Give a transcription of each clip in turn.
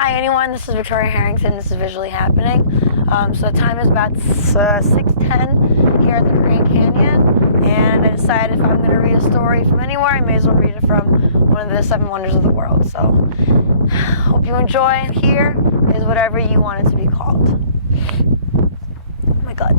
Hi anyone, this is Victoria Harrington. This is Visually Happening. So the time is about 6:10 here at the Grand Canyon, and I decided if I'm going to read a story from anywhere, I may as well read it from one of the 7 wonders of the world. So hope you enjoy. Here is whatever you want it to be called. Oh my God.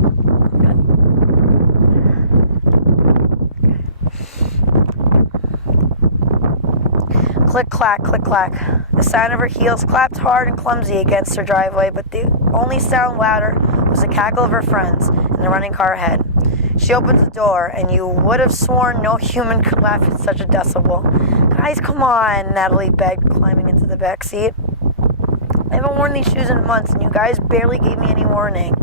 Click, clack, click, clack. The sound of her heels clapped hard and clumsy against her driveway, but the only sound louder was the cackle of her friends in the running car ahead. She opens the door, and you would have sworn no human could laugh at such a decibel. Guys, come on, Natalie begged, climbing into the back seat. I haven't worn these shoes in months, and you guys barely gave me any warning.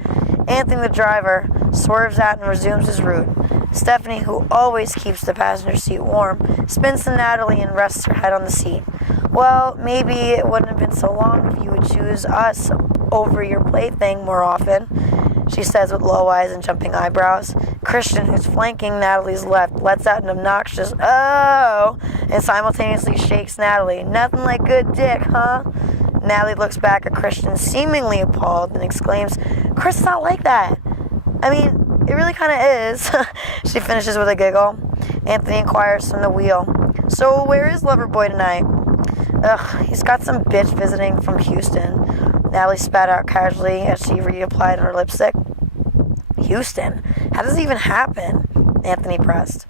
Anthony, the driver, swerves out and resumes his route. Stephanie, who always keeps the passenger seat warm, spins to Natalie and rests her head on the seat. Well, maybe it wouldn't have been so long if you would choose us over your plaything more often, she says with low eyes and jumping eyebrows. Christian, who's flanking Natalie's left, lets out an obnoxious "oh" and simultaneously shakes Natalie. Nothing like good dick, huh? Natalie looks back at Christian, seemingly appalled, and exclaims, "Chris, it's not like that. I mean, it really kind of is." She finishes with a giggle. Anthony inquires from the wheel, "So where is Loverboy tonight?" "Ugh, he's got some bitch visiting from Houston." Natalie spat out casually as she reapplied her lipstick. "Houston? How does it even happen?" Anthony pressed.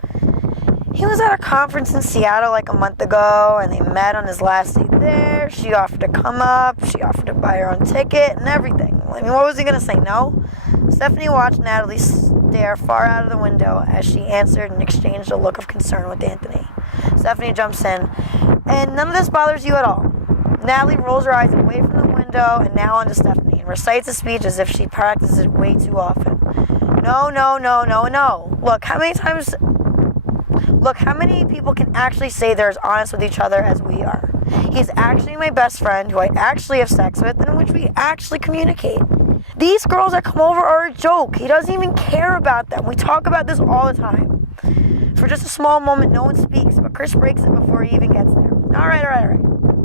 "He was at a conference in Seattle like a month ago, and they met on his last day there. She offered to come up, she offered to buy her own ticket and everything. I mean, what was he going to say, no?" Stephanie watched Natalie stare far out of the window as she answered and exchanged a look of concern with Anthony. Stephanie jumps in. "And none of this bothers you at all?" Natalie rolls her eyes away from the window and now onto Stephanie and recites a speech as if she practices it way too often. No. Look, how many people can actually say they're as honest with each other as we are? He's actually my best friend, who I actually have sex with, and in which we actually communicate. These girls that come over are a joke. He doesn't even care about them. We talk about this all the time. For just a small moment, no one speaks, but Chris breaks it before he even gets there. All right.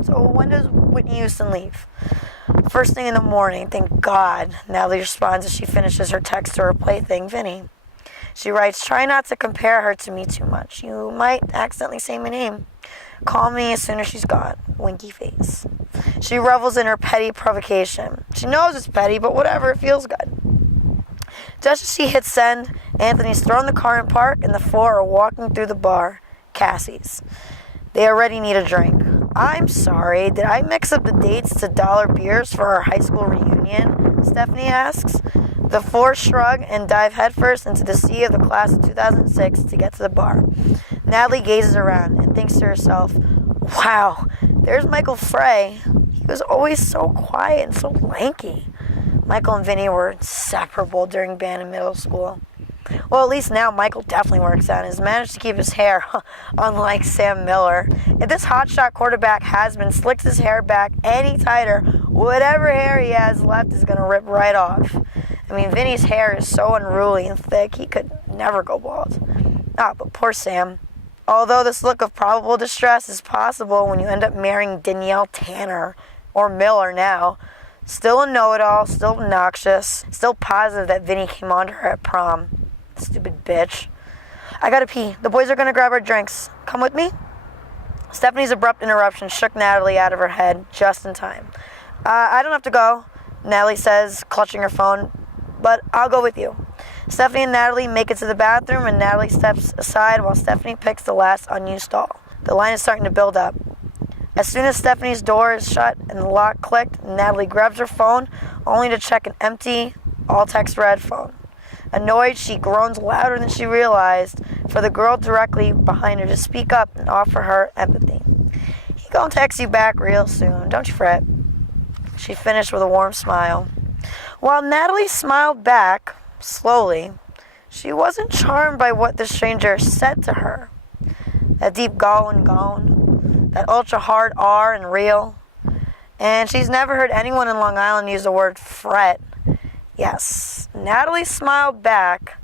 So when does Whitney Houston leave?" "First thing in the morning, thank God," Natalie responds as she finishes her text to her plaything, Vinny. She writes, "Try not to compare her to me too much. You might accidentally say my name. Call me as soon as she's gone. Winky face." She revels in her petty provocation. She knows it's petty, but whatever, it feels good. Just as she hits send, Anthony's thrown the car in park, and the four are walking through the bar, Cassie's. They already need a drink. "I'm sorry, did I mix up the dates to dollar beers for our high school reunion?" Stephanie asks. The four shrug and dive headfirst into the sea of the class of 2006 to get to the bar. Natalie gazes around and thinks to herself, "Wow, there's Michael Frey. He was always so quiet and so lanky." Michael and Vinny were inseparable during band in middle school. Well, at least now Michael definitely works out and has managed to keep his hair, unlike Sam Miller. If this hotshot quarterback has-been slicks his hair back any tighter, whatever hair he has left is going to rip right off. I mean, Vinny's hair is so unruly and thick, he could never go bald. But poor Sam. Although this look of probable distress is possible when you end up marrying Danielle Tanner, or Miller now. Still a know-it-all, still obnoxious, still positive that Vinny came on to her at prom. Stupid bitch. "I gotta pee. The boys are gonna grab our drinks. Come with me?" Stephanie's abrupt interruption shook Natalie out of her head just in time. I don't have to go," Natalie says, clutching her phone, "but I'll go with you." Stephanie and Natalie make it to the bathroom, and Natalie steps aside while Stephanie picks the last unused stall. The line is starting to build up. As soon as Stephanie's door is shut and the lock clicked, Natalie grabs her phone, only to check an empty, all-text red phone. Annoyed, she groans louder than she realized for the girl directly behind her to speak up and offer her empathy. "He gonna text you back real soon, don't you fret." She finished with a warm smile. While Natalie smiled back, slowly, she wasn't charmed by what the stranger said to her. That deep gone, that ultra-hard R and real. And she's never heard anyone in Long Island use the word fret. Yes, Natalie smiled back,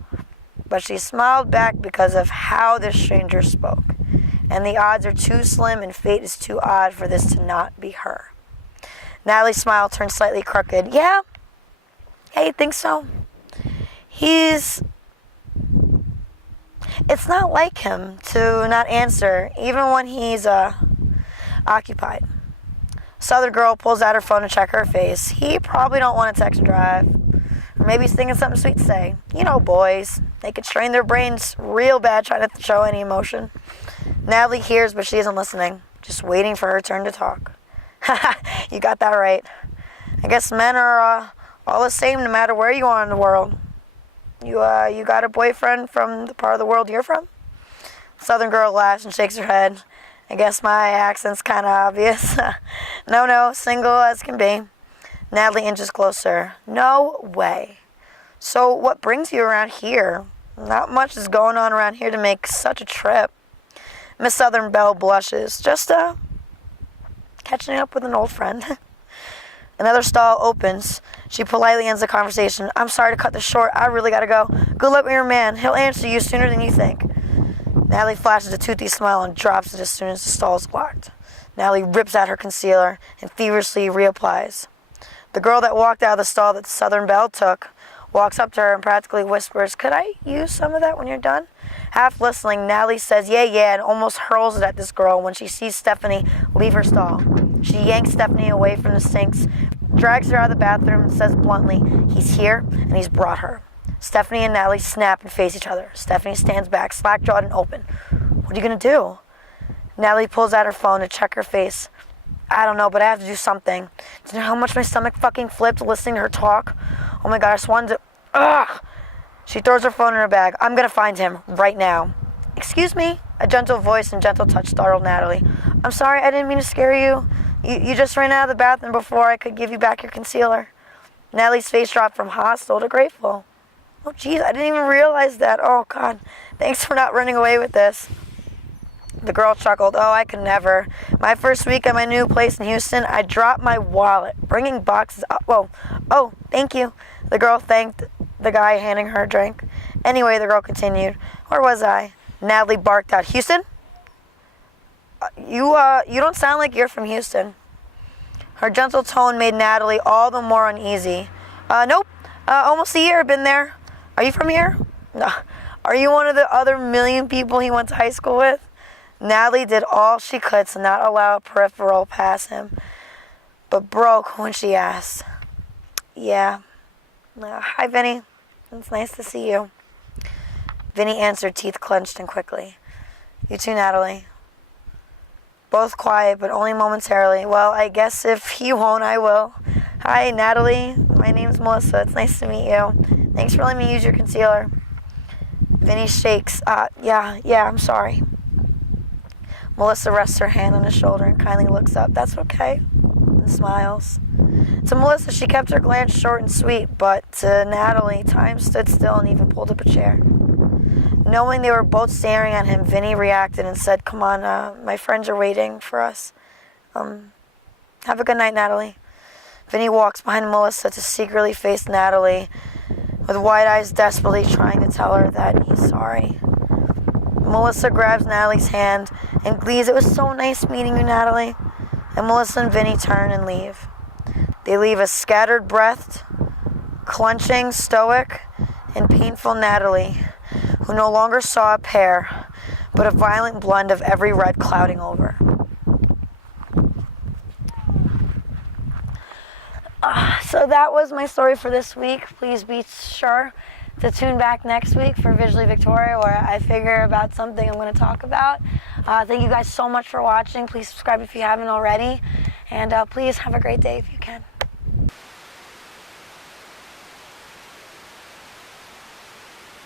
but she smiled back because of how this stranger spoke. And the odds are too slim and fate is too odd for this to not be her. Natalie's smile turned slightly crooked. Yeah? Yeah, you think so? It's not like him to not answer, even when he's occupied. Southern girl pulls out her phone to check her face. He probably don't want to text and drive. Or maybe he's thinking something sweet to say. You know, boys. They could strain their brains real bad trying to show any emotion. Natalie hears, but she isn't listening. Just waiting for her turn to talk. You got that right. I guess men are all the same no matter where you are in the world. You got a boyfriend from the part of the world you're from? Southern girl laughs and shakes her head. I guess my accent's kind of obvious. No, single as can be. Natalie inches closer. No way. So what brings you around here? Not much is going on around here to make such a trip. Miss Southern Belle blushes. Just catching up with an old friend. Another stall opens. She politely ends the conversation. I'm sorry to cut this short. I really gotta go. Good luck with your man. He'll answer you sooner than you think. Natalie flashes a toothy smile and drops it as soon as the stall is locked. Natalie rips out her concealer and feverishly reapplies. The girl that walked out of the stall that the Southern Belle took walks up to her and practically whispers, could I use some of that when you're done? Half listening, Natalie says, yeah, and almost hurls it at this girl when she sees Stephanie leave her stall. She yanks Stephanie away from the sinks, drags her out of the bathroom, and says bluntly, he's here and he's brought her. Stephanie and Natalie snap and face each other. Stephanie stands back, slack-jawed and open. What are you going to do? Natalie pulls out her phone to check her face. I don't know, but I have to do something. Do you know how much my stomach fucking flipped listening to her talk? Oh my god, I just wanted to... Ugh! She throws her phone in her bag. I'm going to find him right now. Excuse me? A gentle voice and gentle touch startled Natalie. I'm sorry, I didn't mean to scare you. You just ran out of the bathroom before I could give you back your concealer. Natalie's face dropped from hostile to grateful. Oh, jeez, I didn't even realize that. Oh, God. Thanks for not running away with this. The girl chuckled. Oh, I could never. My first week at my new place in Houston, I dropped my wallet, bringing boxes up. Whoa. Oh, thank you. The girl thanked the guy, handing her a drink. Anyway, the girl continued. Where was I? Natalie barked out. Houston? You don't sound like you're from Houston. Her gentle tone made Natalie all the more uneasy. Nope. Almost a year I've been there. Are you from here? No. Are you one of the other million people he went to high school with? Natalie did all she could to not allow a peripheral pass him, but broke when she asked. Yeah. Hi, Vinny. It's nice to see you. Vinny answered, teeth clenched and quickly. You too, Natalie. Both quiet, but only momentarily. Well, I guess if you won't, I will. Hi, Natalie. My name's Melissa. It's nice to meet you. Thanks for letting me use your concealer. Vinny shakes. Yeah, I'm sorry. Melissa rests her hand on his shoulder and kindly looks up. That's okay. And smiles. To Melissa, she kept her glance short and sweet, but to Natalie, time stood still and even pulled up a chair. Knowing they were both staring at him, Vinny reacted and said, come on, my friends are waiting for us. Have a good night, Natalie. Vinny walks behind Melissa to secretly face Natalie, with wide eyes desperately trying to tell her that he's sorry. Melissa grabs Natalie's hand and glees, it was so nice meeting you, Natalie. And Melissa and Vinny turn and leave. They leave a scattered-breathed, clenching, stoic, and painful Natalie, who no longer saw a pair, but a violent blend of every red clouding over. So that was my story for this week. Please be sure to tune back next week for Visually Victoria, where I figure about something I'm going to talk about. Thank you guys so much for watching. Please subscribe if you haven't already. And please have a great day if you can.